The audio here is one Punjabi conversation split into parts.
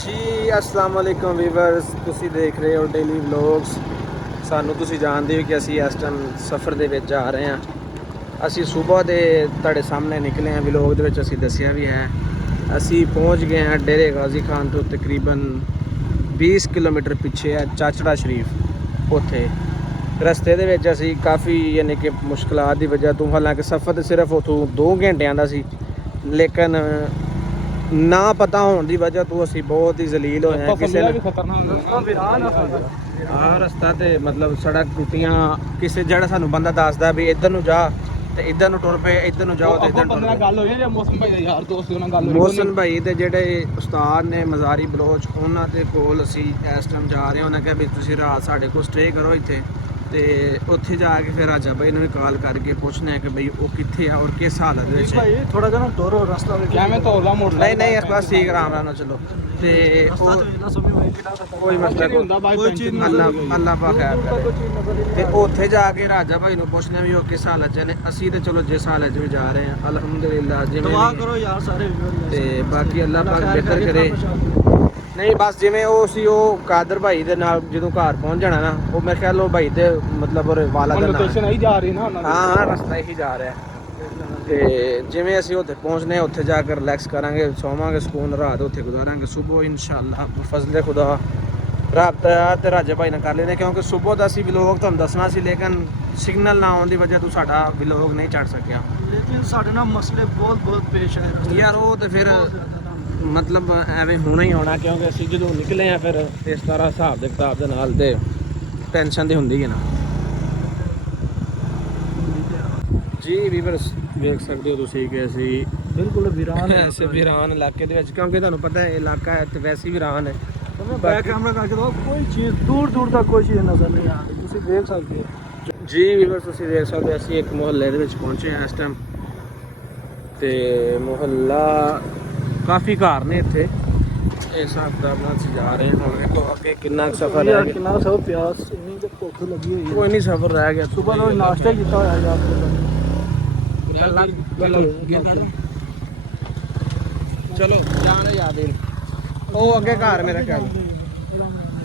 ਜੀ अस्सलाम वालेकुम ਵੀਵਰਸ, ਤੁਸੀਂ ਦੇਖ ਰਹੇ ਹੋ ਡੇਲੀ ਵਲੌਗਸ। ਸਾਨੂੰ ਤੁਸੀਂ ਜਾਣਦੇ ਹੋ ਕਿ ਅਸੀਂ ਇਸ ਟਾਈਮ ਸਫ਼ਰ ਦੇ ਵਿੱਚ ਜਾ ਰਹੇ ਹਾਂ। ਅਸੀਂ ਸਵੇਰ ਦੇ ਤੁਹਾਡੇ ਸਾਹਮਣੇ ਨਿਕਲੇ ਹਾਂ, ਵਲੌਗ ਦੇ ਵਿੱਚ ਅਸੀਂ ਦੱਸਿਆ ਵੀ ਹੈ। ਅਸੀਂ ਪਹੁੰਚ ਗਏ ਹਾਂ ਡੇਰੇ ਗਾਜ਼ੀ ਖਾਨ ਤੋਂ ਤਕਰੀਬਨ 20 ਕਿਲੋਮੀਟਰ ਪਿੱਛੇ ਹੈ ਚਾਚੜਾ ਸ਼ਰੀਫ। ਉੱਥੇ ਰਸਤੇ ਦੇ ਵਿੱਚ ਅਸੀਂ ਕਾਫੀ ਯਾਨੀ ਕਿ ਮੁਸ਼ਕਲਾਂ ਦੀ ਵਜ੍ਹਾ ਤੋਂ, ਹਾਲਾਂਕਿ ਸਫ਼ਰ ਤਾਂ ਸਿਰਫ ਉੱਥੋਂ 2 ਘੰਟਿਆਂ ਦਾ ਸੀ, ਲੇਕਿਨ ਨਾ ਪਤਾ ਹੋਣ ਦੀ ਵਜ੍ਹਾ ਤੋਂ ਅਸੀਂ ਬਹੁਤ ਹੀ ਜ਼ਲੀਲ ਹੋਏ ਹਾਂ। ਕਿਸੇ ਨੇ ਰਸਤਾ ਤੇ ਮਤਲਬ ਸੜਕ ਟੁੱਟੀਆਂ, ਕਿਸੇ ਜਿਹੜਾ ਸਾਨੂੰ ਬੰਦਾ ਦੱਸਦਾ ਵੀ ਇੱਧਰ ਨੂੰ ਜਾ ਤੇ ਇੱਧਰ ਨੂੰ ਟੁਰ ਪਏ, ਇੱਧਰ ਨੂੰ ਜਾਓ ਤੇ ਇੱਧਰ ਨੂੰ ਟੁਰ ਗੱਲ ਹੋਈ ਹੈ ਮੌਸਮ ਭਾਈ ਦਾ ਯਾਰ ਦੋਸਤ ਨਾਲ ਗੱਲ ਹੋਈ। ਮੌਸਮ ਭਾਈ ਦੇ ਜਿਹੜੇ ਉਸਤਾਦ ਨੇ ਮਜ਼ਾਰੀ ਬਲੋਚ, ਉਹਨਾਂ ਦੇ ਕੋਲ ਅਸੀਂ ਇਸ ਟਾਈਮ ਜਾ ਰਹੇ ਹਾਂ। ਉਹਨਾਂ ਕਿਹਾ ਵੀ ਤੁਸੀਂ ਰਾਤ ਸਾਡੇ ਕੋਲ ਸਟੇ ਕਰੋ ਇੱਥੇ, ਤੇ ਉੱਥੇ ਜਾ ਕੇ ਫਿਰ ਰਾਜਾ ਭਾਈ ਨੂੰ ਵੀ ਕਾਲ ਕਰਕੇ ਪੁੱਛਣਾ ਹੈ ਕਿ ਬਈ ਉਹ ਕਿੱਥੇ ਆ ਔਰ ਕਿਸ ਹਾਲਤ ਵਿੱਚ ਭਾਈ ਥੋੜਾ ਜਿਹਾ ਦੋਰੋ ਰਸਤਾ ਕਿਆ ਮੈਂ ਤੋਲਾ ਮੋੜ ਨਹੀਂ ਨਹੀਂ ਇਸ ਪਾਸ ਠੀਕ ਆਰਾਮ ਨਾਲ ਚਲੋ। ਤੇ ਕੋਈ ਮਸਲਾ ਨਹੀਂ ਹੁੰਦਾ, ਅੱਲਾ ਪਾ ਖੈਰ ਕਰੇ। ਤੇ ਉੱਥੇ ਜਾ ਕੇ ਰਾਜਾ ਭਾਈ ਨੂੰ ਪੁੱਛਣਾ ਵੀ ਉਹ ਕਿਸ ਹਾਲਤ 'ਚ ਨੇ। ਅਸੀਂ ਤੇ ਚਲੋ ਜਿਸ ਹਾਲਤ 'ਚ ਵੀ ਜਾ ਰਹੇ ਹਾਂ ਅਲਹਮਦੁਲਿਲਾ, ਜਿਵੇਂ ਦੁਆ ਕਰੋ ਯਾਰ ਸਾਰੇ। ਤੇ ਬਾਕੀ ਅੱਲਾ ਪਾਕ ਬਿਹਤਰ ਕਰੇ। ਨਹੀਂ ਬਸ ਜਿਵੇਂ ਉਹ ਸੀ, ਉਹ ਕਾਦਰ ਭਾਈ ਦੇ ਨਾਲ ਜਦੋਂ ਘਰ ਪਹੁੰਚ ਜਾਣਾ ਨਾ, ਉਹ ਮੈਂ ਖਿਆਲ ਉਹ ਭਾਈ ਦੇ ਮਤਲਬ ਉਹ ਵਾਲਾ ਦਾ ਲੋਕੇਸ਼ਨ ਇਹੀ ਜਾ ਰਹੀ ਨਾ। ਹਾਂ ਰਸਤਾ ਇਹੀ ਜਾ ਰਿਹਾ। ਤੇ ਜਿਵੇਂ ਅਸੀਂ ਉੱਥੇ ਪਹੁੰਚਨੇ, ਉੱਥੇ ਜਾ ਕੇ ਰਿਲੈਕਸ ਕਰਾਂਗੇ, ਸੋਵਾਂਗੇ, ਸਕੂਨ ਰਾਤ ਉੱਥੇ ਗੁਜ਼ਾਰਾਂਗੇ। ਸੁਬਹ ਇਨਸ਼ਾਅੱਲਾ ਫਜ਼ਲ ਖੁਦਾ ਰਾਬਤਾ ਤੇ ਰਾਜਾ ਭਾਈ ਨਾਲ ਕਰ ਲੈਣੇ, ਕਿਉਂਕਿ ਸੁਬਹ ਦਾ ਅਸੀਂ ਵਲੋਗ ਤੁਹਾਨੂੰ ਦੱਸਣਾ ਸੀ, ਲੇਕਿਨ ਸਿਗਨਲ ਨਾ ਆਉਣ ਦੀ ਵਜ੍ਹਾ ਤੋਂ ਸਾਡਾ ਵਲੋਗ ਨਹੀਂ ਚੜ ਸਕਿਆ। ਲੇਕਿਨ ਸਾਡੇ ਨਾਲ ਮਸਲੇ ਬਹੁਤ ਪੇਸ਼ ਆਏ ਯਾਰ। ਉਹ ਤੇ ਫਿਰ ਮਤਲਬ ਐਵੇਂ ਹੋਣਾ ਹੀ ਹੋਣਾ, ਕਿਉਂਕਿ ਅਸੀਂ ਜਦੋਂ ਨਿਕਲੇ ਆ ਫਿਰ ਇਸ ਤਰ੍ਹਾਂ ਹਿਸਾਬ ਦੇ ਕਿਤਾਬ ਦੇ ਨਾਲ ਤੇ ਟੈਨਸ਼ਨ ਤੇ ਹੁੰਦੀ ਹੈ ਨਾ ਜੀ। ਵੀਵਰਸ ਵੇਖ ਸਕਦੇ ਹੋ ਤੁਸੀਂ ਕਿ ਅਸੀਂ ਬਿਲਕੁਲ ਵੀਰਾਨ ਐਸੇ ਵੀਰਾਨ ਇਲਾਕੇ ਦੇ ਵਿੱਚ, ਕਿਉਂਕਿ ਤੁਹਾਨੂੰ ਪਤਾ ਹੈ ਇਲਾਕਾ ਹੈ ਤੇ ਵੈਸੇ ਹੀ ਵੀਰਾਨ ਹੈ। ਬੈਕ ਕੈਮਰਾ ਕਰਕੇ ਦੋ, ਕੋਈ ਚੀਜ਼ ਦੂਰ ਤੱਕ ਕੋਈ ਚੀਜ਼ ਨਜ਼ਰ ਨਹੀਂ ਆ ਰਹੀ, ਤੁਸੀਂ ਦੇਖ ਸਕਦੇ ਹੋ ਜੀ। ਵੀਵਰਸ ਤੁਸੀਂ ਦੇਖ ਸਕਦੇ ਹੋ ਅਸੀਂ ਇੱਕ ਮੁਹੱਲੇ ਦੇ ਵਿੱਚ ਪਹੁੰਚੇ ਹਾਂ ਇਸ ਟਾਈਮ, ਤੇ ਮੁਹੱਲਾ ਕਾਫੀ ਘਰ ਨੇ ਇੱਥੇ। ਇਸ ਹਿਸਾਬ ਦਾ ਨਾਲ ਅਸੀਂ ਜਾ ਰਹੇ ਹਾਂ। ਹੁਣ ਵੇਖੋ ਅੱਗੇ ਕਿੰਨਾ ਸਫ਼ਰ ਰਹਿ ਗਿਆ, ਕਿੰਨਾ ਸਫ਼ਰ ਪਿਆਸ ਇੰਨੀ ਤੇ ਭੁੱਖ ਲੱਗੀ ਹੋਈ ਹੈ। ਕੋਈ ਨਹੀਂ ਸਫ਼ਰ ਰਹਿ ਗਿਆ। ਸੁਬਹ ਤੋਂ ਨਾਸ਼ਤਾ ਕੀਤਾ ਹੋਇਆ ਯਾਰ। ਚਲੋ ਜਾਣ ਯਾਦ ਹੀ ਉਹ ਅੱਗੇ ਘਰ ਮੇਰਾ ਖਿਆਲ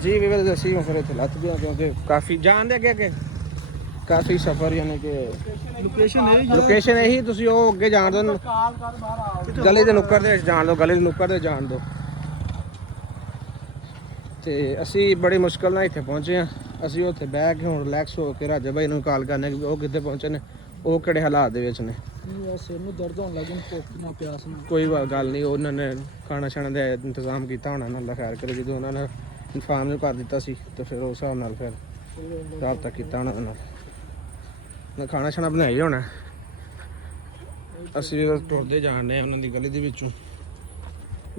ਜੀ। ਵੀਵਰ ਅਸੀਂ ਫਿਰ ਇੱਥੇ ਲੱਥ ਗਏ ਕਿਉਂਕਿ ਕਾਫੀ ਜਾਣ ਦੇ ਅੱਗੇ ਕਾਫੀ ਸਫ਼ਰ, ਯਾਨੀ ਕਿ ਲੋਕੇਸ਼ਨ ਇਹੀ। ਤੁਸੀਂ ਉਹ ਅੱਗੇ ਜਾਣ ਦਿਓ, ਗਲੀ ਦੇ ਨੁੱਕਰ ਦੇ ਵਿੱਚ ਜਾਣ ਦਿਓ, ਗਲੀ ਦੇ ਨੁੱਕਰ ਦੇ ਜਾਣ ਦਿਓ। ਤੇ ਅਸੀਂ ਬੜੀ ਮੁਸ਼ਕਲ ਨਾਲ ਇੱਥੇ ਪਹੁੰਚੇ ਹਾਂ। ਅਸੀਂ ਉੱਥੇ ਬਹਿ ਕੇ ਹੁਣ ਰਿਲੈਕਸ ਹੋ ਕੇ ਰਾਜਾ ਭਾਈ ਨੂੰ ਕਾਲ ਕਰਨੇ ਕਿ ਉਹ ਕਿੱਥੇ ਪਹੁੰਚੇ ਨੇ, ਉਹ ਕਿਹੜੇ ਹਾਲਾਤ ਦੇ ਵਿੱਚ ਨੇ। ਸਿਰ ਨੂੰ ਦਰਦ ਹੋਣ ਲੱਗ ਗਿਆ, ਭੁੱਖ ਨਾਲ ਪਿਆਸ ਨਾਲ। ਕੋਈ ਗੱਲ ਨਹੀਂ, ਉਹਨਾਂ ਨੇ ਖਾਣਾ ਛਾਣਾ ਦਾ ਇੰਤਜ਼ਾਮ ਕੀਤਾ ਹੋਣਾ, ਅੱਲਾ ਖੈਰ ਕਰੇ। ਜਦੋਂ ਉਹਨਾਂ ਨੇ ਇਨਫਾਰਮ ਨੂੰ ਕਰ ਦਿੱਤਾ ਸੀ ਤੇ ਫਿਰ ਉਸ ਹਿਸਾਬ ਨਾਲ ਫਿਰ ਰਾਬਤਾ ਕੀਤਾ ਉਹਨਾਂ ਨਾਲ ਖਾਣਾ ਛਾਣਾ ਬਣਾਈ ਹੋਣਾ। ਅਸੀਂ ਵੀ ਟੁਰਦੇ ਜਾਣ ਰਹੇ ਉਹਨਾਂ ਦੀ ਗਲੀ ਦੇ ਵਿੱਚੋਂ।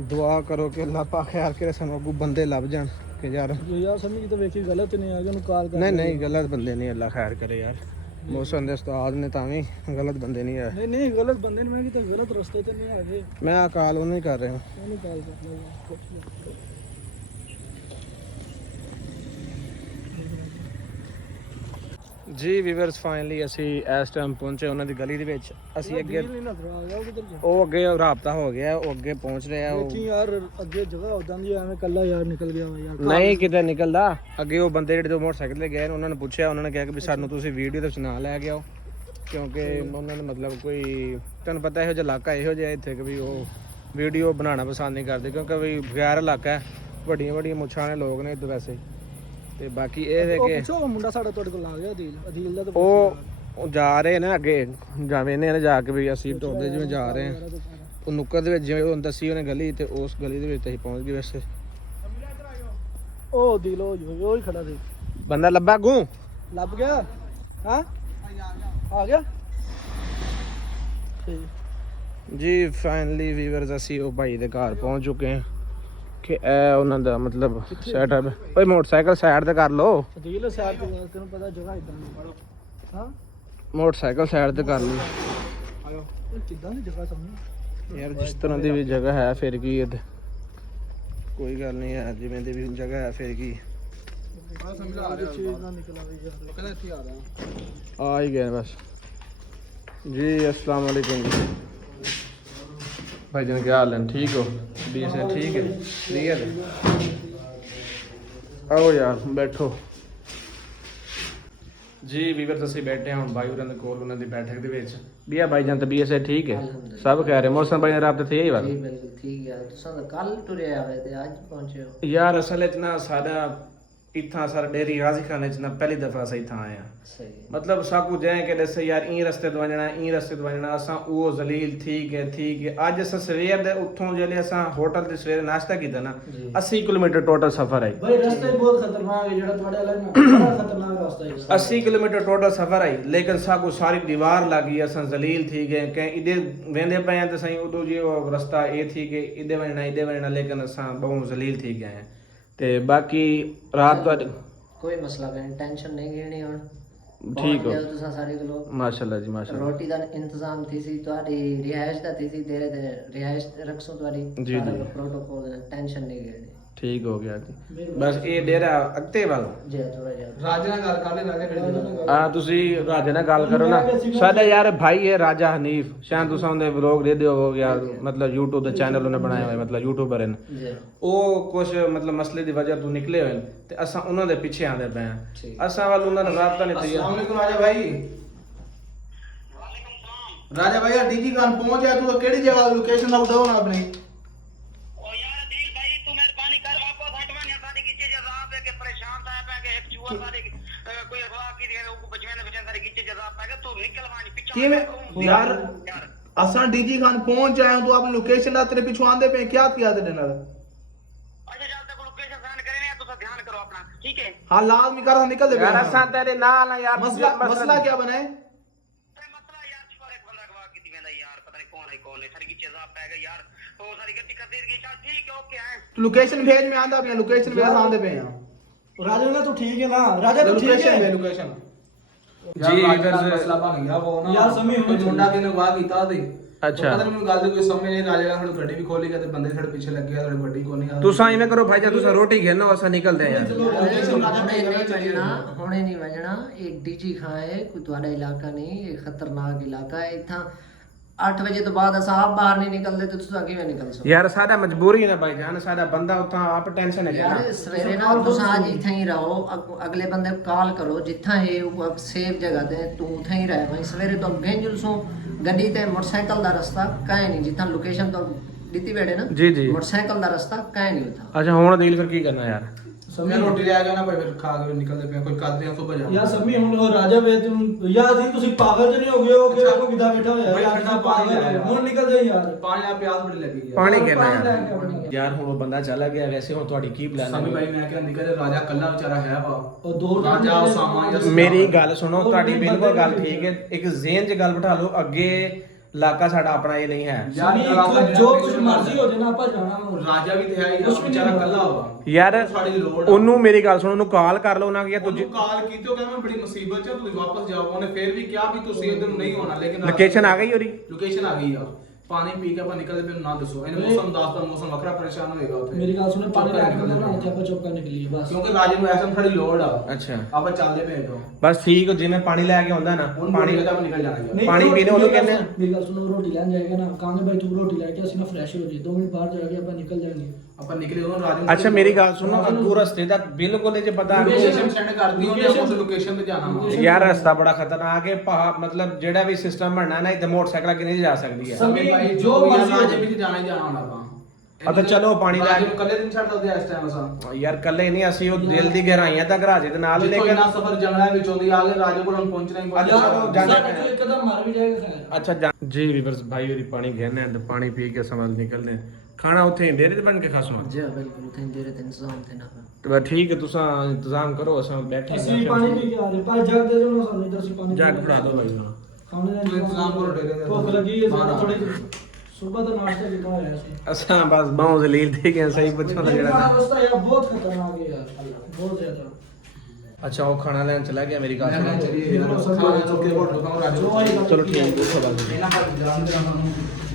ਦੁਆ ਕਰੋ ਕਿ ਅੱਲਾ ਪਾਕ ਖੈਰ ਕਰੇ, ਸਾਨੂੰ ਅੱਗੋਂ ਬੰਦੇ ਲੱਭ ਜਾਣ ਕਿ ਯਾਰ ਸਮਝ ਤਾਂ ਵੇਖੀ ਗਲਤ ਨਹੀਂ ਆ ਗਿਆ, ਉਹਨੂੰ ਕਾਲ ਕਰ। ਨਹੀਂ ਗਲਤ ਬੰਦੇ ਨਹੀਂ, ਅੱਲਾ ਖੈਰ ਕਰੇ ਯਾਰ। ਮੌਸਮ ਦੇ ਉਸਤਾਦ ਨੇ ਤਾਂ ਵੀ ਗਲਤ ਬੰਦੇ ਨਹੀਂ ਆਏ। ਨਹੀਂ ਗਲਤ ਬੰਦੇ ਨੇ, ਮੈਂ ਕਿਤੇ ਗਲਤ ਰਸਤੇ ਤੇ ਨਹੀਂ ਹੈਗੇ। ਮੈਂ ਕਾਲ ਉਹਨੂੰ ਹੀ ਕਰ ਰਿਹਾ। ਉਹਨੂੰ ਕਾਲ ਕਰ ਲੈ। ਜੀ ਵੀਵਰਸ ਫਾਈਨਲੀ ਅਸੀਂ ਇਸ ਟਾਈਮ ਪਹੁੰਚੇ ਉਹਨਾਂ ਦੀ ਗਲੀ ਦੇ ਵਿੱਚ। ਅਸੀਂ ਅੱਗੇ ਉਹ ਅੱਗੇ ਰਾਬਤਾ ਹੋ ਗਿਆ, ਉਹ ਅੱਗੇ ਪਹੁੰਚ ਰਿਹਾ। ਉਹ ਯਾਰ ਅੱਗੇ ਜਗ੍ਹਾ ਉਦਾਂ ਦੀ ਐਵੇਂ ਕੱਲਾ ਯਾਰ ਨਿਕਲ ਗਿਆ ਯਾਰ। ਨਹੀਂ ਕਿਤੇ ਨਿਕਲਦਾ। ਅੱਗੇ ਉਹ ਬੰਦੇ ਜਿਹੜੇ ਮੋਟਰਸਾਈਕਲ ਤੇ ਗਏ ਨੇ, ਉਹਨਾਂ ਨੇ ਪੁੱਛਿਆ, ਉਹਨਾਂ ਨੇ ਕਿਹਾ ਕਿ ਵੀ ਸਾਨੂੰ ਤੁਸੀਂ ਵੀਡੀਓ ਦੇ ਵਿੱਚ ਨਾ ਲੈ ਕੇ ਆਓ, ਕਿਉਂਕਿ ਉਹਨਾਂ ਨੇ ਮਤਲਬ ਕੋਈ ਤੁਹਾਨੂੰ ਪਤਾ ਇਹੋ ਜਿਹਾ ਇਲਾਕਾ ਇਹੋ ਜਿਹਾ ਇੱਥੇ ਕਿ ਵੀ ਉਹ ਵੀਡੀਓ ਬਣਾਉਣਾ ਪਸੰਦ ਨਹੀਂ ਕਰਦੇ, ਕਿਉਂਕਿ ਵੀ ਬਗੈਰ ਇਲਾਕਾ ਹੈ, ਵੱਡੀਆਂ ਮੁੱਛਾਂ ਵਾਲੇ ਲੋਕ ਨੇ ਇੱਧਰ ਵੈਸੇ। ਤੇ ਬਾਕੀ ਇਹ ਹੈ ਕਿ ਪੁੱਛੋ ਮੁੰਡਾ ਸਾਡਾ ਤੁਹਾਡੇ ਕੋਲ ਆ ਗਿਆ ਅਦੀਲ ਦਾ, ਉਹ ਜਾ ਰਹੇ ਨੇ ਅੱਗੇ ਜਾਵੇਂ ਨੇ ਜਾ ਕੇ ਵੀ ਅਸੀਂ ਟੁਰਦੇ ਜਿਵੇਂ ਜਾ ਰਹੇ ਹਾਂ। ਉਹ ਨੁੱਕਰ ਦੇ ਵਿੱਚ ਜਿਵੇਂ ਉਹ ਦੱਸੀ ਉਹਨੇ ਗਲੀ, ਤੇ ਉਸ ਗਲੀ ਦੇ ਵਿੱਚ ਅਸੀਂ ਪਹੁੰਚ ਗਏ। ਵੈਸੇ ਉਹ ਅਦੀਲ ਉਹ ਹੀ ਖੜਾ ਸੀ ਬੰਦਾ ਲੱਭਾ ਗੂੰ ਲੱਭ ਗਿਆ। ਹਾਂ ਆ ਗਿਆ ਜੀ। ਫਾਈਨਲੀ ਵੀਵਰਸ ਅਸੀਂ ਉਹ ਭਾਈ ਦੇ ਘਰ ਪਹੁੰਚ ਚੁੱਕੇ ਹਾਂ ਕਿ ਇਹ ਉਹਨਾਂ ਦਾ ਮਤਲਬ ਸੈਟਅਪ। ਓਏ ਮੋਟਰਸਾਈਕਲ ਸਾਈਡ ਤੇ ਕਰ ਲਓ। ਅਦੀਲ ਸਾਈਡ ਤੇ ਤੈਨੂੰ ਪਤਾ ਜਗ੍ਹਾ ਇਦਾਂ ਦੀ। ਹਾਂ ਮੋਟਰਸਾਈਕਲ ਸਾਈਡ ਤੇ ਕਰ ਲਓ। ਆਇਓ ਕਿੱਦਾਂ ਦੀ ਜਗ੍ਹਾ ਸਾਹਮਣੇ ਯਾਰ, ਜਿਸ ਤਰ੍ਹਾਂ ਦੀ ਵੀ ਜਗ੍ਹਾ ਹੈ ਫਿਰ ਕੀ ਹੈ, ਕੋਈ ਗੱਲ ਨਹੀਂ ਹੈ, ਜਿਵੇਂ ਦੀ ਵੀ ਜਗ੍ਹਾ ਹੈ ਫਿਰ ਕੀ। ਆ ਹੀ ਗਏ ਬਸ ਜੀ। अस्सलाम वालेकुम जी। भाईजान क्या हाल है? ठीक हो? बीस है, ठीक है, क्लियर है। आओ यार बैठो जी। ਵੀਵਰ ਅਸੀਂ ਬੈਠੇ ਹਾਂ ਹੁਣ ਬਾਈ ਹੋਰਾਂ ਦੇ ਕੋਲ ਉਹਨਾਂ ਦੀ ਬੈਠਕ ਦੇ ਵਿੱਚ। ਵੀ ਆ ਭਾਈਜਾਨ ਤਬੀਅਤ ਸੇ ਠੀਕ ਹੈ? ਸਭ ਕਹਿ ਰਹੇ ਮੌਸਮ ਭਾਈ ਰਾਤ ਤੇ ਹੀ ਵਾਰ ਜੀ ਬਿਲਕੁਲ ਠੀਕ ਹੈ। ਤੁਸੀਂ ਤਾਂ ਕੱਲ ਟੁਰੇ ਆਵੇ ਤੇ ਅੱਜ ਪਹੁੰਚੇ ਹੋ। ਯਾਰ ਅਸਲ ਵਿੱਚ ਨਾ ਸਾਡਾ ਇੱਥਾਂ ਸਰ ਡੇਰੀ ਰਾਜ਼ੀ ਖਾਨੇ ਚ ਨਾ ਪਹਿਲੀ ਦਫਾ ਅਸੀਂ ਇੱਥਾਂ ਆਏ ਆ। ਸਹੀ मतलब सब कुछ है कि जैसे यार ई रस्ते तो वजना ई रस्ते तो वजना असा वो जलील ठीक है आज असा सवेर दे उठों जेले असा होटल ते सवेरे नाश्ता कीता ना 80 किलोमीटर टोटल सफर है भाई रास्ते बहुत खतरनाक है, जेड़ा तुम्हारे अलग ना बड़ा खतरनाक रास्ता है। 80 किलोमीटर टोटल सफर है, लेकिन सब कुछ सारी दीवार लगी असा जलील थी गए कहीं इधर वेंदे पे हैं तो सही उदो जी वो रास्ता ये थी कि इधर वजना लेकिन असा बहुत जलील थी गए हैं। ते बाकी रात का कोई मसला नहीं, टेंशन नहीं लेनी हुन। ठीक हो तुसा सारे लोग माशाल्लाह जी माशाल्लाह। रोटी दा इंतजाम थी सी तुम्हारी रिहाइश दा थी सी तेरे ते रिहाइश रखसो तुम्हारी जी सारा जी प्रोटोकॉल टेंशन नहीं लेनी। ठीक हो गया जी। बस ये डेरा अगते वाल जी थोड़ा जा राजे ਨਾਲ ਗੱਲ ਕਰ ਲੈ, ਰਾਜੇ ਫਿਰ ਆ ਤੁਸੀਂ ਰਾਜੇ ਨਾਲ ਗੱਲ ਕਰੋ ਨਾ। ਸਾਡਾ ਯਾਰ ਭਾਈ ਹੈ ਰਾਜਾ ਹਨੀਫ ਸ਼ਾਇਦ ਤੁਸੀਂ ਉਹਦੇ ਵਲੌਗ ਦੇਖਦੇ ਹੋ ਯਾਰ, ਮਤਲਬ YouTube ਦਾ ਚੈਨਲ ਉਹਨੇ ਬਣਾਇਆ ਹੋਇਆ, ਮਤਲਬ ਯੂਟਿਊਬਰ ਹਨ ਜੀ। ਉਹ ਕੁਝ ਮਤਲਬ ਮਸਲੇ ਦੀ ਵਜ੍ਹਾ ਤੋਂ ਨਿਕਲੇ ਹੋਏ ਨੇ ਤੇ ਅਸਾਂ ਉਹਨਾਂ ਦੇ ਪਿੱਛੇ ਆਂਦੇ ਪਏ ਆ। ਅਸਾਂ ਵੱਲ ਉਹਨਾਂ ਦਾ ਰਾਬਤਾ ਨਹੀਂ ਤੀਆ। अस्सलाम वालेकुम राजा भाई। राजा भाई डीजी खान पहुंच जाए तू केड़ी जगह लोकेशन ना बताओ ना अपनी। ओ यार दिल भाई तू मेहरबानी कर वापस हटवाने साडी गिच्चे जवाब है कि परेशान था पे कि एक चूहा साडी कोई अगवा की दे को बचने सारी गिच्चे जवाब पाएगा तू निकल वानी पीछे की में यार असा डीजी खान पहुंच जाए तू अपनी लोकेशन ना तेरे पीछे आंदे पे क्या किया तेरे नाल। अच्छा जब तक लोकेशन सेंड करे ना तो ध्यान करो अपना ठीक है। हां लाजमी कर निकल दे यार असां तेरे नाल आ यार। मसला क्या बना है? मसला यार छुआ एक बंदा अगवा की वेंदा यार पता नहीं कौन है कौन नहीं सारी गिच्चे जवाब पाएगा यार तो सारी गलती कर देगी चल ठीक है ओके है। तू लोकेशन भेज में आंदा पे लोकेशन भेज आंदे पे हां राजा ना तू ठीक है ना राजा तू ठीक है लोकेशन जी ਮਸਲਾ ਬਣ ਗਿਆ ਉਹ ਨਾ ਯਾਰ ਸਮੀ ਕੋਈ ਮੁੰਡਾ ਕਿਨੇ ਗਵਾ ਕੀਤਾ ਤੇ ਅੱਛਾ। ਪਤਾ ਨਹੀਂ ਮੈਨੂੰ ਗੱਲ ਦੀ ਕੋਈ ਸਮਝ ਨਹੀਂ। ਰਾਜੇ ਨਾਲ ਗੱਡੀ ਵੀ ਖੋਲੀ ਗਿਆ ਤੇ ਬੰਦੇ ਸਾਡੇ ਪਿੱਛੇ ਲੱਗੇ ਆ, ਤੁਹਾਡੀ ਗੱਡੀ ਕੋਲ ਨਹੀਂ ਆ। ਤੁਸੀਂ ਇਵੇਂ ਕਰੋ ਭਾਈ ਜੀ ਤੁਸੀਂ ਰੋਟੀ ਖਾਣਾ ਅਸਾਂ ਨਿਕਲਦੇ ਆ ਯਾਰ। ਹੁਣੇ ਨਹੀਂ ਵਜਣਾ। ਇਹ ਡੀਜੀ ਖਾਂ ਹੈ, ਕੋਈ ਤੁਹਾਡਾ ਇਲਾਕਾ ਨਹੀਂ, ਇਹ ਖਤਰਨਾਕ ਇਲਾਕਾ ਹੈ। ਇੱਥਾਂ 8 ਵਜੇ ਤੋਂ ਬਾਅਦ ਅਸਾਂ ਆਪ ਬਾਹਰ ਨਹੀਂ ਨਿਕਲਦੇ ਤੇ ਤੁਸੀਂ ਕਿਵੇਂ ਨਿਕਲ ਸਕਦੇ ਯਾਰ ਸਾਡਾ ਮਜਬੂਰੀ ਹੈ ਨਾ ਭਾਈ ਜਾਨ, ਸਾਡਾ ਬੰਦਾ ਉੱਥਾਂ ਆਪ ਟੈਨਸ਼ਨ ਹੈ ਯਾਰ। ਨਾ ਸਵੇਰੇ ਨਾ ਤੁਸੀਂ ਅੱਜ ਇੱਥੇ ਹੀ ਰਹੋ, ਅਗਲੇ ਬੰਦੇ ਨੂੰ ਕਾਲ ਕਰੋ ਜਿੱਥਾਂ ਇਹ ਸੇਫ ਜਗ੍ਹਾ ਤੇ ਤੂੰ ਉੱਥੇ ਹੀ ਰਹਿ ਭਾਈ। ਸਵੇਰੇ ਤੋਂ ਅੱਗੇ ਜੁਲਸੋਂ ਗੱਡੀ ਤੇ ਮੋਟਰਸਾਈਕਲ ਦਾ ਰਸਤਾ ਕਾਇ ਨਹੀਂ, ਜਿੱਥਾਂ ਲੋਕੇਸ਼ਨ ਤੋਂ ਦਿੱਤੀ ਬੈਠੇ ਨਾ ਜੀ ਜੀ। ਮੋਟਰਸਾਈਕਲ ਦਾ ਰਸਤਾ ਕਾਇ ਨਹੀਂ ਉੱਥਾਂ। ਅੱਛਾ ਹੁਣ ਦਿਲ ਫਿਰ ਕੀ ਕਰਨਾ ਯਾਰ? ਮੈਂ ਰੋਟੀ ਲੈ ਗਿਆ ਨਾ ਭਾਈ, ਫਿਰ ਖਾ ਕੇ ਨਿਕਲਦੇ ਪਏ ਕੋਈ ਕਰਦੇ ਆ ਸੁਬਹ ਜਾ। ਯਾਰ ਸਮੀ ਹੁਣ ਉਹ ਰਾਜਾ ਵੇ ਤੂੰ ਯਾਰ ਜੀ ਤੁਸੀਂ ਪਾਗਲ ਤੇ ਨਹੀਂ ਹੋ ਗਏ ਹੋ ਕਿ ਉਹ ਕਿਦਾਂ ਬੈਠਾ ਹੋਇਆ ਭਾਈ ਯਾਰ ਠੰਡਾ ਪਾਣੀ ਲੈ ਹੁਣ ਨਿਕਲ ਜਾ ਯਾਰ। ਪਾਣੀ ਨਾਲ ਪਿਆਸ ਬੜੀ ਲੱਗੀ ਯਾਰ। ਪਾਣੀ ਕਹਿਣਾ ਪਾਣੀ ਲੈ ਕੇ ਯਾਰ। ਆਉਣੀ ਯਾਰ ਹੁਣ ਉਹ ਬੰਦਾ ਚਲਾ ਗਿਆ, ਵੈਸੇ ਹੁਣ ਤੁਹਾਡੀ ਕੀ ਪਲਾਨ ਸਮੀ ਹੈ? ਭਾਈ ਮੈਂ ਕਿਹਾ ਨਿਕਲ ਰਾਜਾ ਕੱਲਾ ਵਿਚਾਰਾ ਹੈ ਵਾ ਉਹ ਦੋ ਰਾਜਾ ਉਸਾਮਾ ਜਾਂ ਮੇਰੀ ਗੱਲ ਸੁਣੋ, ਤੁਹਾਡੀ ਬਿਲਕੁਲ ਗੱਲ ਠੀਕ ਹੈ। ਇੱਕ ਜ਼ੇਨ 'ਚ ਗੱਲ ਬਿਠਾ ਲਓ, ਅੱਗੇ ਇਲਾਕਾ ਸਾਡਾ ਆਪਣਾ ਇਹ ਨਹੀਂ ਹੈ ਯਾਰ ਜੋ ਕੁਝ ਮਰਜ਼ੀ ਹੋ ਜੇ ਨਾ ਆਪਾਂ ਜਾਣਾ ਵਾ। ਰਾਜਾ ਵੀ ਤੇ ਹੈ ਹੀ ਵਿਚਾਰਾ ਕੱਲਾ ਵਾ ਯਾਰ। ਸਾਡੀ ਲੋੜ ਆ। ਉਹਨੂੰ ਮੇਰੀ ਗੱਲ ਸੁਣੋ, ਉਹਨੂੰ ਕਾਲ ਕਰ ਲਓ ਨਾ ਕਿ ਤੂੰ ਉਹਨੂੰ ਕਾਲ ਕੀਤੀ, ਉਹ ਕਹਿੰਦਾ ਮੈਂ ਬੜੀ ਮੁਸੀਬਤ 'ਚ ਆ, ਤੁਸੀਂ ਵਾਪਸ ਜਾਓ। ਉਹਨੇ ਫੇਰ ਵੀ ਕਿਹਾ ਵੀ ਤੁਸੀਂ ਇੱਧਰ ਨੂੰ ਨਹੀਂ ਆਉਣਾ, ਲੇਕਿਨ ਲੋਕੇਸ਼ਨ ਆ ਗਈ ਉਹਦੀ। ਲੋਕੇਸ਼ਨ ਆ ਗਈ ਆ। ਪਾਣੀ ਪੀ ਕੇ ਆਪਾਂ ਨਿਕਲਦੇ ਮੈਨੂੰ ਨਾ ਦੱਸੋ। ਇਹਨੇ ਮੌਸਮ ਦੱਸਦਾ, ਮੌਸਮ ਵੱਖਰਾ ਪਰੇਸ਼ਾਨ ਹੋਏਗਾ ਉੱਥੇ। ਮੇਰੀ ਗੱਲ ਸੁਣੇ ਪਾਣੀ ਚੁੱਪ ਲੈ ਕਰਕੇ ਕੇ ਨਿਕਲਦੇ ਨਾ ਆਪਾਂ ਚੁੱਪ ਕਰ ਨਿਕਲੀਏ ਬਸ। ਕਿਉਂਕਿ ਰਾਜੇ ਨੂੰ ਐਸਾ ਸਾਡੀ ਲੋੜ ਆ। ਅੱਛਾ ਆਪਾਂ ਚੱਲਦੇ ਪਏ ਹਾਂ। ਬਸ ਠੀਕ, ਜਿਵੇਂ ਪਾਣੀ ਲੈ ਕੇ ਆਉਂਦਾ ਨਾ ਹੁਣ ਪਾਣੀ ਪਾਣੀ ਆਪਾਂ ਨਿਕਲ ਜਾਣਾ ਯਾਰ। ਪਾਣੀ ਪੀਣੇ ਉਹਨੂੰ ਕਹਿੰਦੇ ਆ। ਮੇਰੀ ਗੱਲ ਸੁਣੋ ਰੋਟੀ ਲੈਣ ਜਾਏਗਾ ਨਾ ਕਾਂਗੇ ਭਾਈ ਤੂੰ ਰੋਟੀ ਲੈ ਕੇ ਅਸੀਂ ਨਾ ਫਰੈਸ਼ ਹੋ ਜੀ 2 ਮਿੰਟ ਬਾਹਰ ਜਾ ਕੇ ਆਪਾਂ ਨਿਕਲ ਜਾਵਾਂਗੇ। ਆਪਾਂ ਨਿਕਲੇ ਉਹਨਾਂ ਰਾਜੇ ਨੂੰ ਅੱਛਾ ਮੇਰੀ ਗੱਲ ਸੁਣੋ, ਅੱਗੂ ਰਸਤੇ ਦਾ ਬਿਲਕੁਲ ਜੇ ਪਤਾ ਲੋਕੇਸ਼ਨ ਸੈਂਡ ਕਰਦੀ ਉਹਨੇ ਉਸ ਲੋਕੇਸ਼ਨ ਤੇ ਜਾਣਾ ਵਾ। ਯਾਰ ਰਸਤਾ ਬੜਾ ਖਤਰਨਾਕ ਹੈ। ਮਤਲਬ ਜਿਹੜਾ ਵੀ ਸਿਸਟਮ ਬਣਨਾ ਨਾ ਇੱਥੇ ਮੋਟਰਸਾਈਕਲ ਕਿੰਨੇ ਜਾ ਸਕਦੀ ਹੈ। ਸਮੇਂ ਭਾਈ ਜੋ ਰਾਜੇ ਵਿੱਚ ਜਾਣਾ ਹੀ ਜਾਣਾ ਹੁਣ ਆਪਾਂ। ਤਾਂ ਚਲੋ ਪਾਣੀ ਲੈ ਰਾਜੇ ਨੂੰ ਕੱਲੇ ਦਿਨ ਛੱਡ ਦਿੰਦੇ ਇਸ ਟਾਈਮ ਅਸਾਂ। ਯਾਰ ਕੱਲੇ ਨਹੀਂ, ਅਸੀਂ ਉਹ ਦਿਲ ਦੀ ਗਹਿਰਾਈਆਂ ਤੱਕ ਰਾਜੇ ਦੇ ਨਾਲ ਲੇਕਿਨ ਲੇਕਿਨ ਸਫਰ ਜੰਗਲਾਂ ਵਿੱਚ ਹੁੰਦੀ ਆ ਗਏ ਰਾਜੇ ਕੋਲ ਹੁਣ ਪਹੁੰਚਣਾ ਹੀ ਅੱਛਾ, ਚਲੋ ਜਾਣਾ ਤੂੰ ਇੱਕਦਮ ਮਰ ਵੀ ਜਾਏਗਾ ਖੈਰ। ਅੱਛਾ ਜੀ ਵੀਵਰਸ ਭਾਈ ਹੋਰੀ ਪਾਣੀ ਗਹਿਨੇ ਤੇ ਪਾਣੀ ਪੀ ਕੇ ਸਮਾਂ ਨਿਕਲਦੇ ਆ। ਖਾਣਾ ਉੱਥੇ ਡੇਰੇ ਤੇ ਬਣ ਕੇ ਖਾਸਵਾ ਜੀ ਬਿਲਕੁਲ ਉੱਥੇ ਦੇਰੇ ਤੇ ਇੰਤਜ਼ਾਮ ਤੇ ਨਾ ਤੇ ਬਸ ਠੀਕ ਹੈ, ਤੁਸੀਂ ਇੰਤਜ਼ਾਮ ਕਰੋ, ਅਸਾਂ ਬੈਠੇ ਅਸੀਂ ਪਾਣੀ ਪੀ ਕੇ ਆ ਰਹੇ ਪਰ ਜਗ ਦੇ ਦਿਓ ਨਾ ਸਾਨੂੰ ਇੱਧਰ ਅਸੀਂ ਪਾਣੀ ਜੱਗ ਫੜਾ ਦਿਓ ਭਾਈ ਨੂੰ। ਖਾਣੇ ਦਾ ਇੰਤਜ਼ਾਮ ਕਰੋ ਡੇਰੇ ਦਾ। ਭੁੱਖ ਲੱਗੀ ਹੈ ਜ਼ਿਆਦਾ ਥੋੜੀ ਸਵੇਰ ਦਾ ਨਾਸ਼ਤਾ ਕੀਤਾ ਹੋਇਆ ਸੀ। ਅਸਾਂ ਬਸ ਬਾਹੋਂ ਜ਼ਲੀਲ ਦੇ ਗਏ ਸਹੀ ਪੁੱਛੋ ਦਾ ਜਿਹੜਾ ਰਸਤਾ ਯਾਰ ਬਹੁਤ ਖਤਰਨਾਕ ਹੈ ਯਾਰ ਬਹੁਤ ਜ਼ਿਆਦਾ। ਅੱਛਾ ਉਹ ਖਾਣਾ ਲੈਣ ਚਲਾ ਗਿਆ, ਮੇਰੀ ਗੱਲ ਸੁਣੋ। ਚਲੋ ਠੀਕ ਹੈ, ਉਸ ਤੋਂ ਬਾਅਦ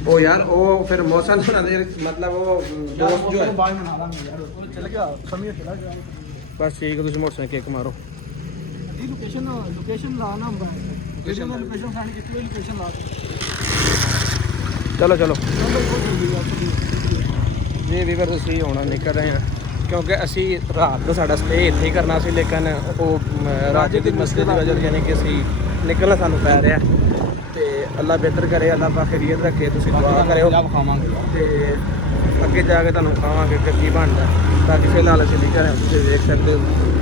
ਉਹ ਯਾਰ ਉਹ ਫਿਰ ਮੌਸਮ ਸੁਣਾ ਦੇ ਮਤਲਬ ਉਹ ਦੋਸਤ ਜੋ ਹੈ ਚਲ ਗਿਆ ਸਮੀਰ ਚਲਾ ਗਿਆ ਬਸ ਠੀਕ ਹੈ, ਤੁਸੀਂ ਮੋਟਰਸਾਈਕਲ ਕਿੱਕ ਮਾਰੋ। ਦੀ ਲੋਕੇਸ਼ਨ ਲਾ ਨਾ ਹੁੰਦਾ ਲੋਕੇਸ਼ਨ ਸੈਂਡ ਕੀਤੀ ਹੋਈ ਲੋਕੇਸ਼ਨ ਲਾ ਚਲੋ ਚਲੋ ਜੀ ਵੀਵਰ ਅਸੀਂ ਹੁਣ ਨਿਕਲ ਰਹੇ ਹਾਂ ਕਿਉਂਕਿ ਅਸੀਂ ਰਾਤ ਦਾ ਸਾਡਾ ਸਟੇ ਇੱਥੇ ਹੀ ਕਰਨਾ ਸੀ ਲੇਕਿਨ ਉਹ ਰਾਜੇ ਦੀ ਮਸਲੇ ਦੀ ਵਜ੍ਹਾ ਯਾਨੀ ਕਿ ਅਸੀਂ ਨਿਕਲਣਾ ਸਾਨੂੰ ਪੈ ਰਿਹਾ ਤੇ ਅੱਲਾ ਬਿਹਤਰ ਕਰੇ, ਅੱਲਾ ਪਾਕ ਖੈਰੀਅਤ ਰੱਖੇ। ਤੁਸੀਂ ਦੁਆ ਕਰਿਓ ਤੇ ਅੱਗੇ ਜਾ ਕੇ ਤੁਹਾਨੂੰ ਖਾਵਾਂਗੇ ਕਿ ਕੀ ਬਣਦਾ। ਬਾਕੀ ਫਿਲਹਾਲ ਅਸੀਂ ਨਿਕਲ ਰਹੇ ਹਾਂ, ਤੁਸੀਂ ਦੇਖ ਸਕਦੇ ਹੋ।